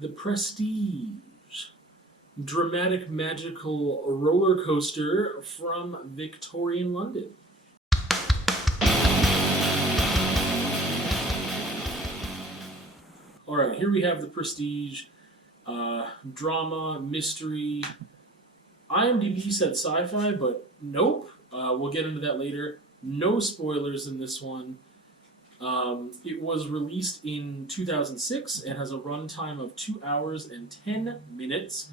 The Prestige. Dramatic magical roller coaster from Victorian London. All right, here we have The Prestige. Drama, mystery. IMDb said sci-fi, but nope. We'll get into that later. No spoilers in this one. It was released in 2006 and has a runtime of 2 hours and 10 minutes.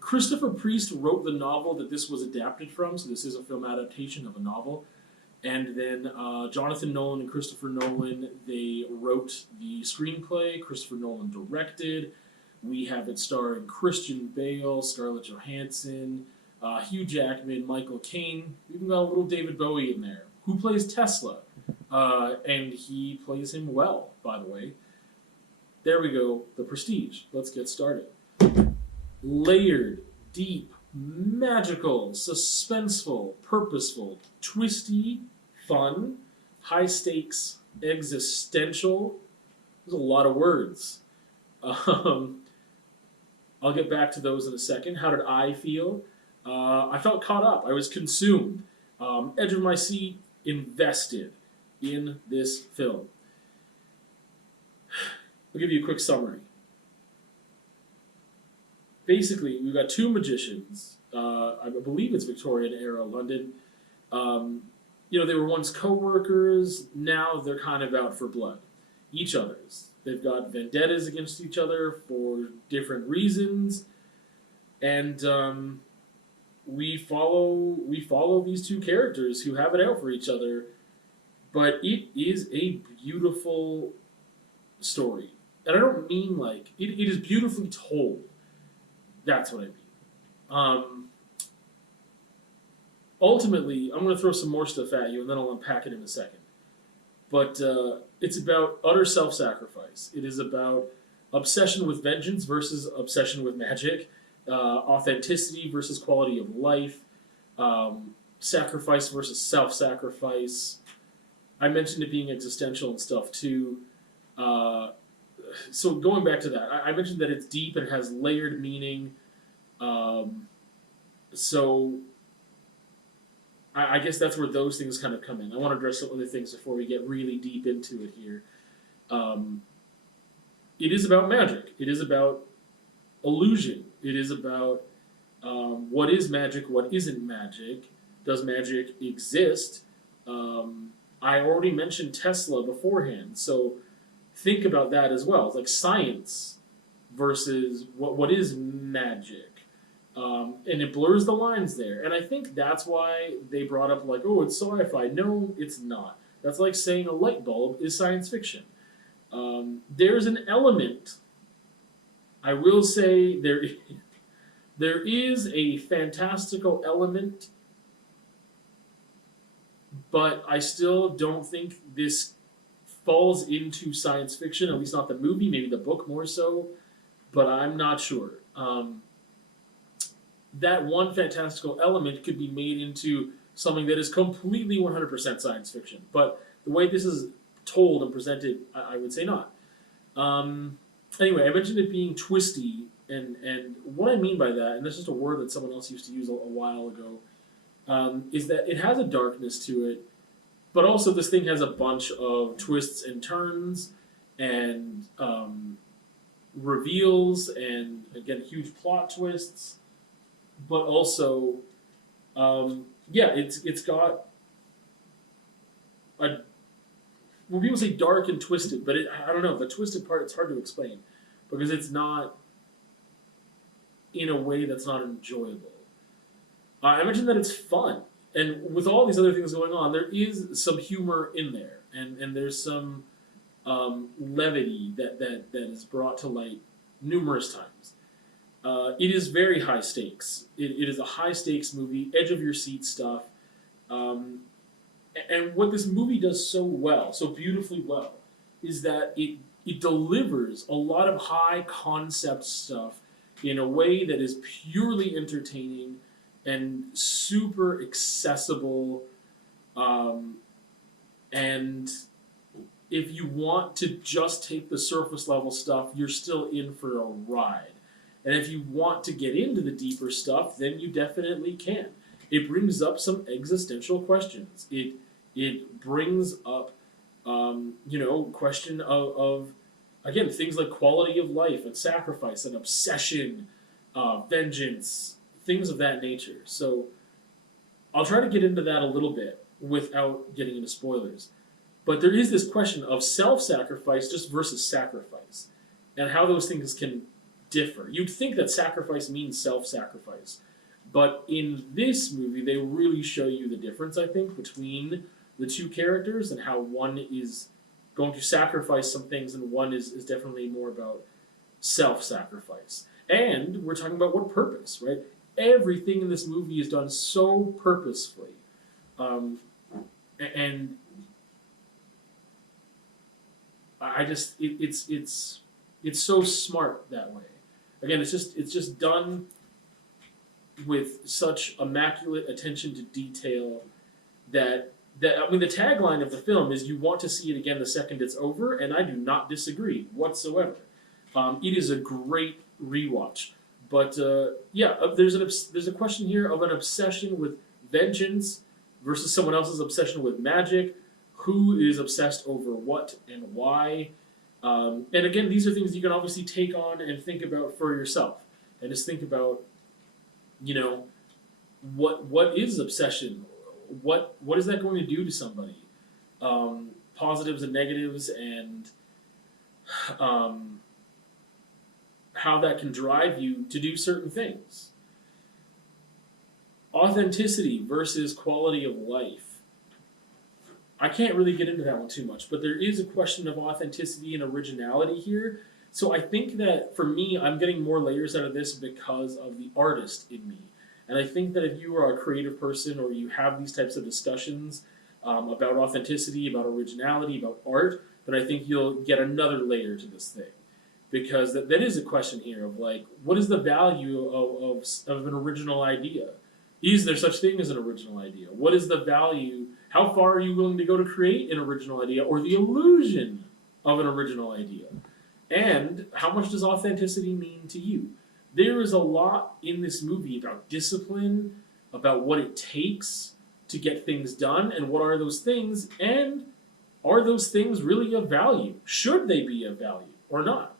Christopher Priest wrote the novel that this was adapted from, so this is a film adaptation of a novel. And then Jonathan Nolan and Christopher Nolan, they wrote the screenplay. Christopher Nolan directed. We have it starring Christian Bale, Scarlett Johansson, Hugh Jackman, Michael Caine. We even got a little David Bowie in there, who plays Tesla. And he plays him well, by the way. There we go, The Prestige. Let's get started. Layered, deep, magical, suspenseful, purposeful, twisty, fun, high stakes, existential. There's a lot of words. I'll get back to those in a second. How did I feel? I felt caught up. I was consumed. Edge of my seat, invested in this film. I'll give you a quick summary. Basically, we've got two magicians. I believe it's Victorian era London. They were once co-workers. Now they're kind of out for blood. Each other's. They've got vendettas against each other for different reasons. And we follow these two characters who have it out for each other. But it is a beautiful story. And I don't mean it is beautifully told. That's what I mean. Ultimately, I'm going to throw some more stuff at you, and then I'll unpack it in a second. But it's about utter self-sacrifice. It is about obsession with vengeance versus obsession with magic, authenticity versus quality of life, sacrifice versus self-sacrifice. I mentioned it being existential and stuff too. So going back to that, I mentioned that it's deep and has layered meaning. So I guess that's where those things kind of come in. I want to address some other things before we get really deep into it here. It is about magic. It is about illusion. It is about what is magic, what isn't magic. Does magic exist? I already mentioned Tesla beforehand, so think about that as well. It's like science versus what is magic. And it blurs the lines there. And I think that's why they brought up it's sci-fi. No, it's not. That's like saying a light bulb is science fiction. There's an element, I will say there is a fantastical element, but I still don't think this falls into science fiction, at least not the movie, maybe the book more so, but I'm not sure. That one fantastical element could be made into something that is completely 100% science fiction. But the way this is told and presented, I would say not. Anyway, I mentioned it being twisty, and what I mean by that, and this is just a word that someone else used to use a while ago, is that it has a darkness to it, but also this thing has a bunch of twists and turns and reveals and, again, huge plot twists. But also, it's got when people say dark and twisted, but I don't know, the twisted part, it's hard to explain because it's not in a way that's not enjoyable. I mentioned that it's fun, and with all these other things going on, there is some humor in there, and there's some levity that is brought to light numerous times. It is very high stakes. It is a high stakes movie, edge of your seat stuff. And what this movie does so well, so beautifully well, is that it delivers a lot of high concept stuff in a way that is purely entertaining and super accessible. And if you want to just take the surface level stuff, you're still in for a ride. And if you want to get into the deeper stuff, then you definitely can. It brings up some existential questions. It brings up, question of again, things like quality of life and sacrifice and obsession, vengeance, things of that nature. So I'll try to get into that a little bit without getting into spoilers. But there is this question of self-sacrifice just versus sacrifice, and how those things can differ. You'd think that sacrifice means self-sacrifice, but in this movie, they really show you the difference, I think, between the two characters and how one is going to sacrifice some things and one is definitely more about self-sacrifice. And we're talking about what purpose, right? Everything in this movie is done so purposefully. And I just, it's so smart that way. Again, it's just done with such immaculate attention to detail that I mean, the tagline of the film is "You want to see it again the second it's over," and I do not disagree whatsoever. It is a great rewatch, but there's a question here of an obsession with vengeance versus someone else's obsession with magic. Who is obsessed over what and why? And again, these are things you can obviously take on and think about for yourself, and just think about, what is obsession? What is that going to do to somebody? Positives and negatives, and how that can drive you to do certain things. Authenticity versus quality of life. I can't really get into that one too much, but there is a question of authenticity and originality here. So I think that for me, I'm getting more layers out of this because of the artist in me. And I think that if you are a creative person or you have these types of discussions about authenticity, about originality, about art, then I think you'll get another layer to this thing. Because that is a question here of like, what is the value of an original idea? Is there such thing as an original idea? What is the value? How far are you willing to go to create an original idea or the illusion of an original idea? And how much does authenticity mean to you? There is a lot in this movie about discipline, about what it takes to get things done, and what are those things, and are those things really of value? Should they be of value or not?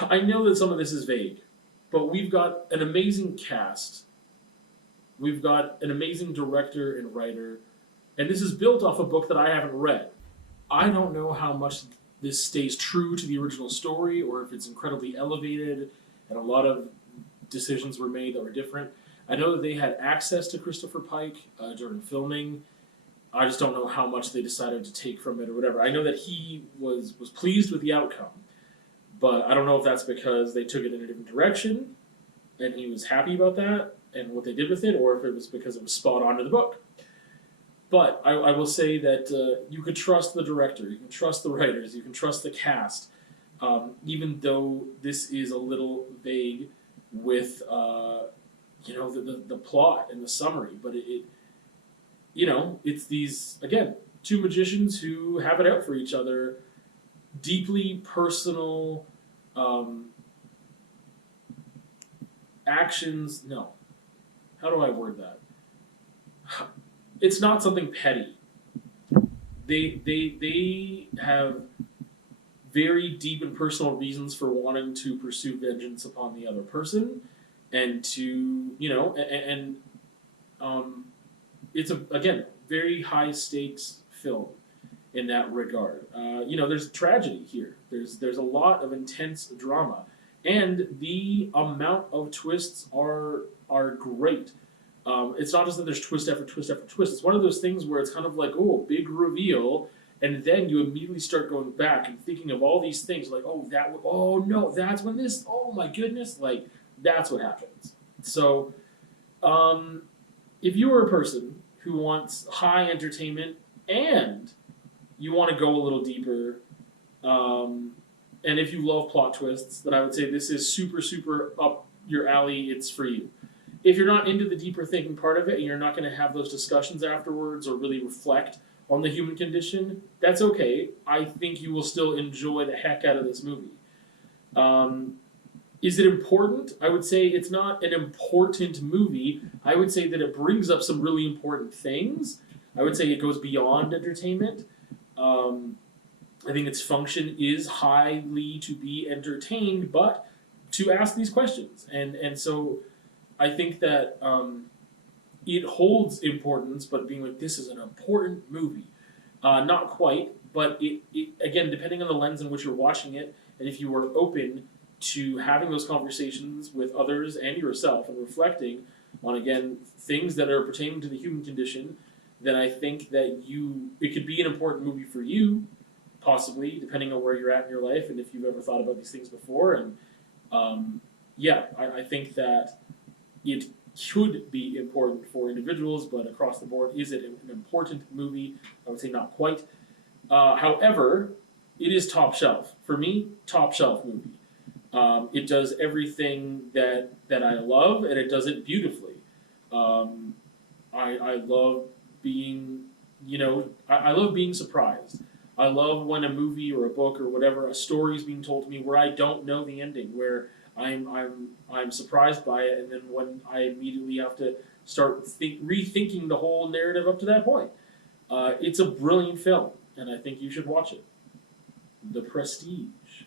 I know that some of this is vague, but we've got an amazing cast. We've got an amazing director and writer, and this is built off a book that I haven't read. I don't know how much this stays true to the original story, or if it's incredibly elevated, and a lot of decisions were made that were different. I know that they had access to Christopher Pike during filming. I just don't know how much they decided to take from it or whatever. I know that he was pleased with the outcome, but I don't know if that's because they took it in a different direction, and he was happy about that, and what they did with it, or if it was because it was spot on to the book. But I will say that you could trust the director, you can trust the writers, you can trust the cast, even though this is a little vague with the plot and the summary. But it's these, again, two magicians who have it out for each other, deeply personal actions. No, how do I word that? It's not something petty. They have very deep and personal reasons for wanting to pursue vengeance upon the other person, and to it's again very high stakes film in that regard. There's tragedy here. There's a lot of intense drama, and the amount of twists are great. It's not just that there's twist after twist after twist. It's one of those things where it's kind of like, oh, big reveal, and then you immediately start going back and thinking of all these things, like, oh no, that's when this, oh my goodness, like, that's what happens. So, if you are a person who wants high entertainment and you want to go a little deeper, and if you love plot twists, then I would say this is super, super up your alley. It's for you. If you're not into the deeper thinking part of it, and you're not going to have those discussions afterwards or really reflect on the human condition, that's okay. I think you will still enjoy the heck out of this movie. Um, is it important? I would say it's not an important movie. I would say that it brings up some really important things. I would say it goes beyond entertainment. Um, I think its function is highly to be entertained, but to ask these questions. And so I think that it holds importance, but being like, this is an important movie. Not quite, but it, again, depending on the lens in which you're watching it, and if you are open to having those conversations with others and yourself and reflecting on, again, things that are pertaining to the human condition, then I think that it could be an important movie for you, possibly, depending on where you're at in your life and if you've ever thought about these things before. And yeah, I think that it could be important for individuals, but across the board, is it an important movie? I would say not quite. However, it is top shelf. For me, top shelf movie. It does everything that I love, and it does it beautifully. I love being, I love being surprised. I love when a movie or a book or whatever, a story is being told to me where I don't know the ending, where I'm surprised by it, and then when I immediately have to start rethinking the whole narrative up to that point. It's a brilliant film, and I think you should watch it. The Prestige.